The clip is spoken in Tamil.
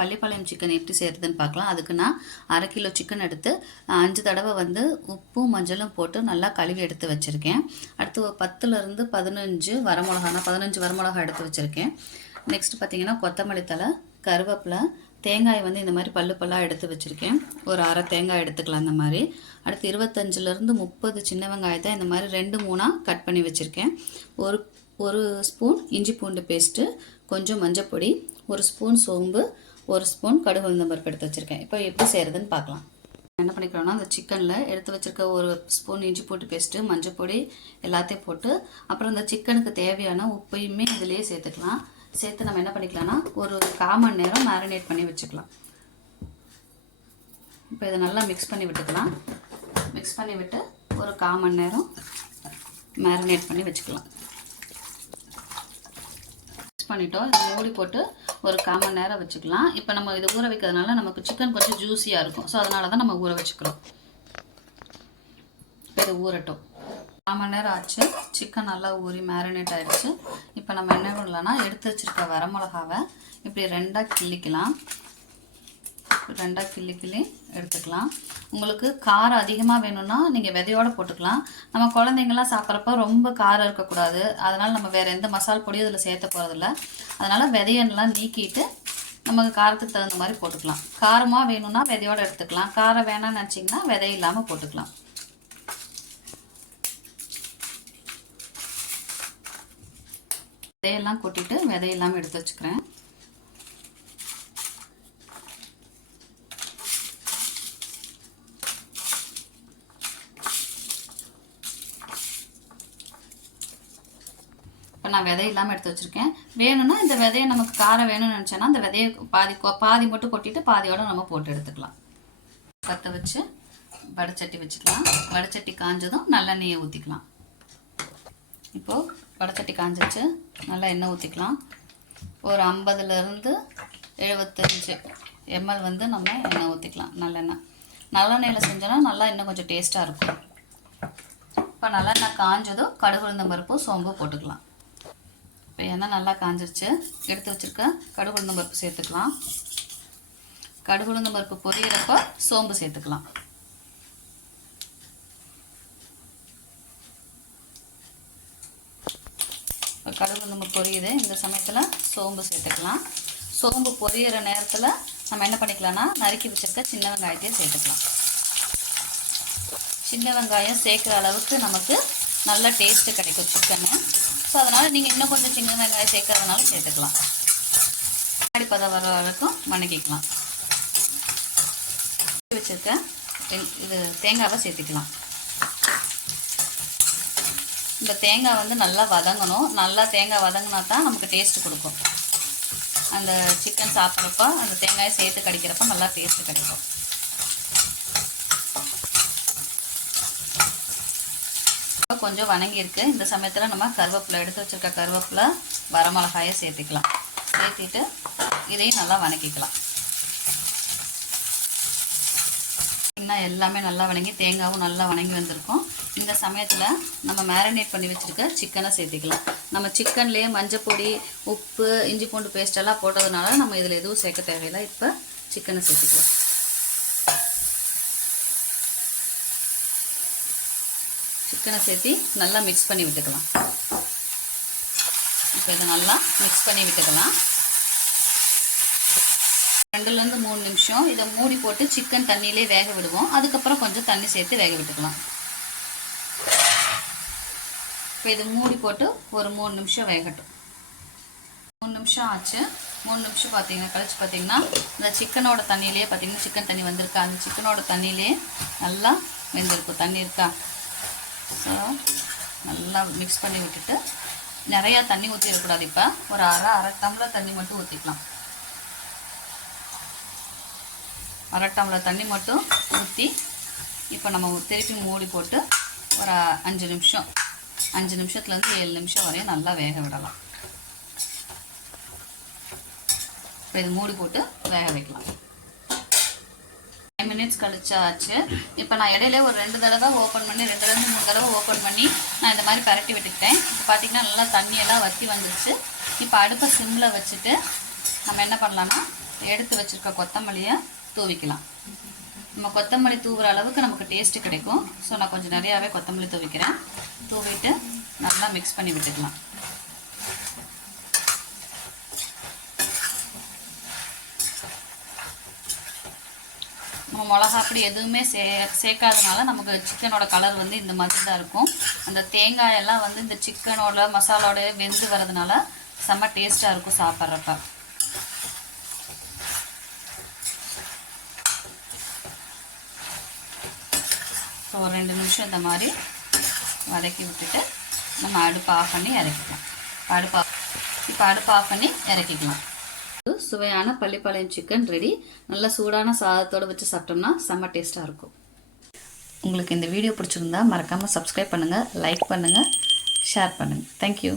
பள்ளிப்பாளையம் சிக்கன் எப்படி செய்கிறதுன்னு பார்க்கலாம். அதுக்கு நான் அரை கிலோ சிக்கன் எடுத்து அஞ்சு தடவை வந்து உப்பும் மஞ்சளும் போட்டு நல்லா கழுவி எடுத்து வச்சுருக்கேன். அடுத்து ஒரு பத்துலேருந்து பதினஞ்சு வரமிளகானா பதினஞ்சு வரமிளகா எடுத்து வச்சுருக்கேன். நெக்ஸ்ட் பார்த்தீங்கன்னா கொத்தமல்லி தழை கருவேப்பிலை தேங்காய் வந்து இந்த மாதிரி பல்லு பல்லாக எடுத்து வச்சுருக்கேன். ஒரு அரை தேங்காய் எடுத்துக்கலாம் இந்த மாதிரி. அடுத்து இருபத்தஞ்சிலேருந்து முப்பது சின்ன வெங்காயத்தை இந்த மாதிரி ரெண்டு மூணாக கட் பண்ணி வச்சுருக்கேன். ஒரு ஒரு ஸ்பூன் இஞ்சி பூண்டு பேஸ்ட்டு கொஞ்சம் மஞ்சப்பொடி ஒரு ஸ்பூன் சோம்பு ஒரு ஸ்பூன் கடுகு உளுந்தம் பருப்பு எடுத்து வச்சுருக்கேன். இப்போ எப்படி செய்கிறதுன்னு பார்க்கலாம். என்ன பண்ணிக்கிறோன்னா அந்த சிக்கனில் எடுத்து வச்சுருக்க ஒரு ஸ்பூன் இஞ்சி போட்டு பேஸ்ட்டு மஞ்சள் பொடி எல்லாத்தையும் போட்டு அப்புறம் இந்த சிக்கனுக்கு தேவையான உப்பையுமே இதிலேயே சேர்த்துக்கலாம். சேர்த்து நம்ம என்ன பண்ணிக்கலாம்னா ஒரு கால் நேரம் மேரினேட் பண்ணி வச்சுக்கலாம். இப்போ இதை நல்லா மிக்ஸ் பண்ணி விட்டுக்கலாம். மிக்ஸ் பண்ணி விட்டு ஒரு கால் நேரம் மேரினேட் பண்ணி வச்சுக்கலாம். மிக்ஸ் பண்ணிட்டோம். இதை மூடி போட்டு ஒரு கால் மணி நேரம் வச்சுக்கலாம். இப்போ நம்ம இதை ஊற வைக்கிறதுனால நமக்கு சிக்கன் கொஞ்சம் ஜூஸியாக இருக்கும். ஸோ அதனால தான் நம்ம ஊற வச்சுக்கிறோம். இப்போ இது ஊறட்டும். கால் மணி நேரம் ஆச்சு. சிக்கன் நல்லா ஊறி மேரினேட் ஆகிடுச்சு இப்போ நம்ம என்ன பண்ணலாம்னா எடுத்து வச்சுருக்க வரமிளகாவை இப்படி ரெண்டாக கிள்ளிக்கலாம். ரெண்டாக கிள்ளி கிள்ளி எடுத்துக்கலாம். உங்களுக்கு காரம் அதிகமாக வேணும்னா நீங்கள் விதையோடு போட்டுக்கலாம். நம்ம குழந்தைங்களாம் சாப்பிட்றப்ப ரொம்ப காரம் இருக்கக்கூடாது. அதனால் நம்ம வேறு எந்த மசால் பொடியும் இதில் சேர்த்த போகிறதில்ல. அதனால் விதையெல்லாம் நீக்கிட்டு நமக்கு காரத்துக்கு தகுந்த மாதிரி போட்டுக்கலாம். காரமாக வேணும்னா விதையோடு எடுத்துக்கலாம். காரம் வேணாம்னு நினச்சிங்கன்னா விதை இல்லாமல் போட்டுக்கலாம். விதையெல்லாம் கொட்டிட்டு விதை இல்லாமல் எடுத்து வச்சுக்கிறேன். இப்போ நான் விதை இல்லாமல் எடுத்து வச்சுருக்கேன். வேணும்னா இந்த விதையை நமக்கு காரம் வேணும்னு நினச்சேன்னா அந்த விதையை பாதி பாதி மட்டும் கொட்டிட்டு பாதியோட நம்ம போட்டு எடுத்துக்கலாம். பற்ற வச்சு வடைச்சட்டி வச்சுக்கலாம். வடைச்சட்டி காஞ்சதும் நல்லெண்ணெயை ஊற்றிக்கலாம் இப்போது வடைச்சட்டி காஞ்சிச்சு நல்லா எண்ணெய் ஊற்றிக்கலாம் ஒரு ஐம்பதுலேருந்து எழுபத்தஞ்சு எம்எல் வந்து நம்ம எண்ணெய் ஊற்றிக்கலாம் நல்லெண்ணெய். நல்லெண்ணெயில் செஞ்சோன்னா நல்லா இன்னும் கொஞ்சம் டேஸ்ட்டாக இருக்கும். இப்போ நல்லெண்ணெய் காஞ்சதும் கடுகு உளுந்தம் பருப்பு சோம்பு போட்டுக்கலாம். எண்ணெய் நல்லா காஞ்சிருச்சு. எடுத்து வச்சுருக்க கடுகு உளுந்தம் பருப்பு சேர்த்துக்கலாம். கடுகு உளுந்தம் பருப்பு பொரியறப்ப சோம்பு சேர்த்துக்கலாம். இப்போ கடுகு உளுந்தம் பொரியுது. இந்த சமயத்தில் சோம்பு சேர்த்துக்கலாம். சோம்பு பொரியிற நேரத்தில் நம்ம என்ன பண்ணிக்கலாம்னா நறுக்கி வச்சிருக்க சின்ன வெங்காயத்தையும் சேர்த்துக்கலாம். சின்ன வெங்காயம் சேர்க்குற அளவுக்கு நமக்கு நல்ல டேஸ்ட்டு கிடைக்கும் சிக்கனு ஸோ அதனால் நீங்கள் இன்னும் கொஞ்சம் சின்ன வெங்காயம் சேர்க்கறதுனால சேர்த்துக்கலாம். முன்னாடி பதம் வர வரைக்கும் வணக்கிக்கலாம். வச்சுருக்க இது தேங்காவை சேர்த்துக்கலாம். இந்த தேங்காய் வந்து நல்லா வதங்கணும். நல்லா தேங்காய் வதங்கினா தான் நமக்கு டேஸ்ட் கொடுக்கும். அந்த சிக்கன் சாப்பிட்றப்ப அந்த தேங்காயை சேர்த்து கடிக்கிறப்ப நல்லா டேஸ்ட்டு கிடைக்கும். கொஞ்சம் வணங்கியிருக்கு. இந்த சமயத்தில் நம்ம கருவேப்பிலை எடுத்து வச்சுருக்க கருவேப்பிலை வரமிளகாயை சேர்த்துக்கலாம். சேர்த்திட்டு இதையும் நல்லா வணக்கிக்கலாம். இன்னும் எல்லாமே நல்லா வணங்கி தேங்காவும் நல்லா வணங்கி வந்திருக்கும். இந்த சமயத்தில் நம்ம மேரினேட் பண்ணி வச்சுருக்க சிக்கனை சேர்த்துக்கலாம். நம்ம சிக்கன்லேயே மஞ்சப்பொடி உப்பு இஞ்சி பூண்டு பேஸ்ட் எல்லாம் போட்டதுனால நம்ம இதில் எதுவும் சேர்க்க தேவையில்லை. இப்போ சிக்கனை சேர்த்துக்கலாம். சிக்கனை சேர்த்து நல்லா மிக்ஸ் பண்ணி விட்டுக்கலாம். இப்போ இதை நல்லா மிக்ஸ் பண்ணி விட்டுக்கலாம். ரெண்டுலேருந்து மூணு நிமிஷம் இதை மூடி போட்டு சிக்கன் தண்ணியிலே வேக விடுவோம். அதுக்கப்புறம் கொஞ்சம் தண்ணி சேர்த்து வேக விட்டுக்கலாம். இப்போ இது மூடி போட்டு ஒரு மூணு நிமிஷம் வேகட்டும். மூணு நிமிஷம் ஆச்சு. மூணு நிமிஷம் பார்த்தீங்கன்னா கழிச்சு பார்த்தீங்கன்னா இந்த சிக்கனோட தண்ணியிலே பார்த்தீங்கன்னா சிக்கன் தண்ணி வந்திருக்கா? அந்த சிக்கனோட தண்ணியிலே நல்லா வெந்திருக்கும். தண்ணி இருக்கா? நல்லா மிக்ஸ் பண்ணி விட்டுட்டு நிறையா தண்ணி ஊற்றிடக்கூடாது இப்போ. ஒரு அரை அரை டம்ளர் தண்ணி மட்டும் ஊற்றிக்கலாம் அரை டம்ளர் தண்ணி மட்டும் ஊற்றி இப்போ நம்ம திருப்பி மூடி போட்டு ஒரு அஞ்சு நிமிஷம் அஞ்சு நிமிஷத்துலேருந்து ஏழு நிமிஷம் வரையும் நல்லா வேக விடலாம். இப்போ இது மூடி போட்டு வேக வைக்கலாம். ஃபைவ் மினிட்ஸ் கழிச்சாச்சு. இப்போ நான் இடையில ஒரு ரெண்டு தடவை ஓப்பன் பண்ணி ரெண்டுலேருந்து மூணு தடவை ஓப்பன் பண்ணி நான் இந்த மாதிரி பரட்டி விட்டுக்கிட்டேன். இப்போ பார்த்தீங்கன்னா நல்லா தண்ணியெல்லாம் வற்றி வந்துருச்சு. இப்போ அடுப்பை சிம்மில் வச்சுட்டு நம்ம என்ன பண்ணலான்னா எடுத்து வச்சுருக்க கொத்தமல்லியை தூவிக்கலாம். நம்ம கொத்தமல்லி தூவுற அளவுக்கு நமக்கு டேஸ்ட்டு கிடைக்கும். ஸோ நான் கொஞ்சம் நிறையாவே கொத்தமல்லி தூவிக்கிறேன். தூவிட்டு நல்லா மிக்ஸ் பண்ணி விட்டுக்கலாம். மிளகா அப்படி எதுவுமே சே சேர்க்காதனால நமக்கு சிக்கனோட கலர் வந்து இந்த மாதிரி தான் இருக்கும். அந்த தேங்காயெல்லாம் வந்து இந்த சிக்கனோட மசாலாவோட வெந்து வரதுனால செம்ம டேஸ்ட்டாக இருக்கும் சாப்பிட்றப்ப. ஸோ ஒரு ரெண்டு நிமிஷம் இந்த மாதிரி வதக்கி விட்டுட்டு நம்ம அடுப்பு ஆஃப் பண்ணி இறக்கிக்கலாம். அடுப்பு ஆஃப் இப்போ அடுப்பு ஆஃப் பண்ணி இறக்கிக்கலாம். சுவையான பள்ளிப்பாளையம் சிக்கன் ரெடி நல்லா சூடான சாதத்தோடு வச்சு சாப்பிட்டோம்னா செம்ம டேஸ்ட்டாக இருக்கும். உங்களுக்கு இந்த வீடியோ பிடிச்சிருந்தா மறக்காமல் சப்ஸ்கிரைப் பண்ணுங்கள் லைக் பண்ணுங்கள் ஷேர் பண்ணுங்கள் தேங்க்யூ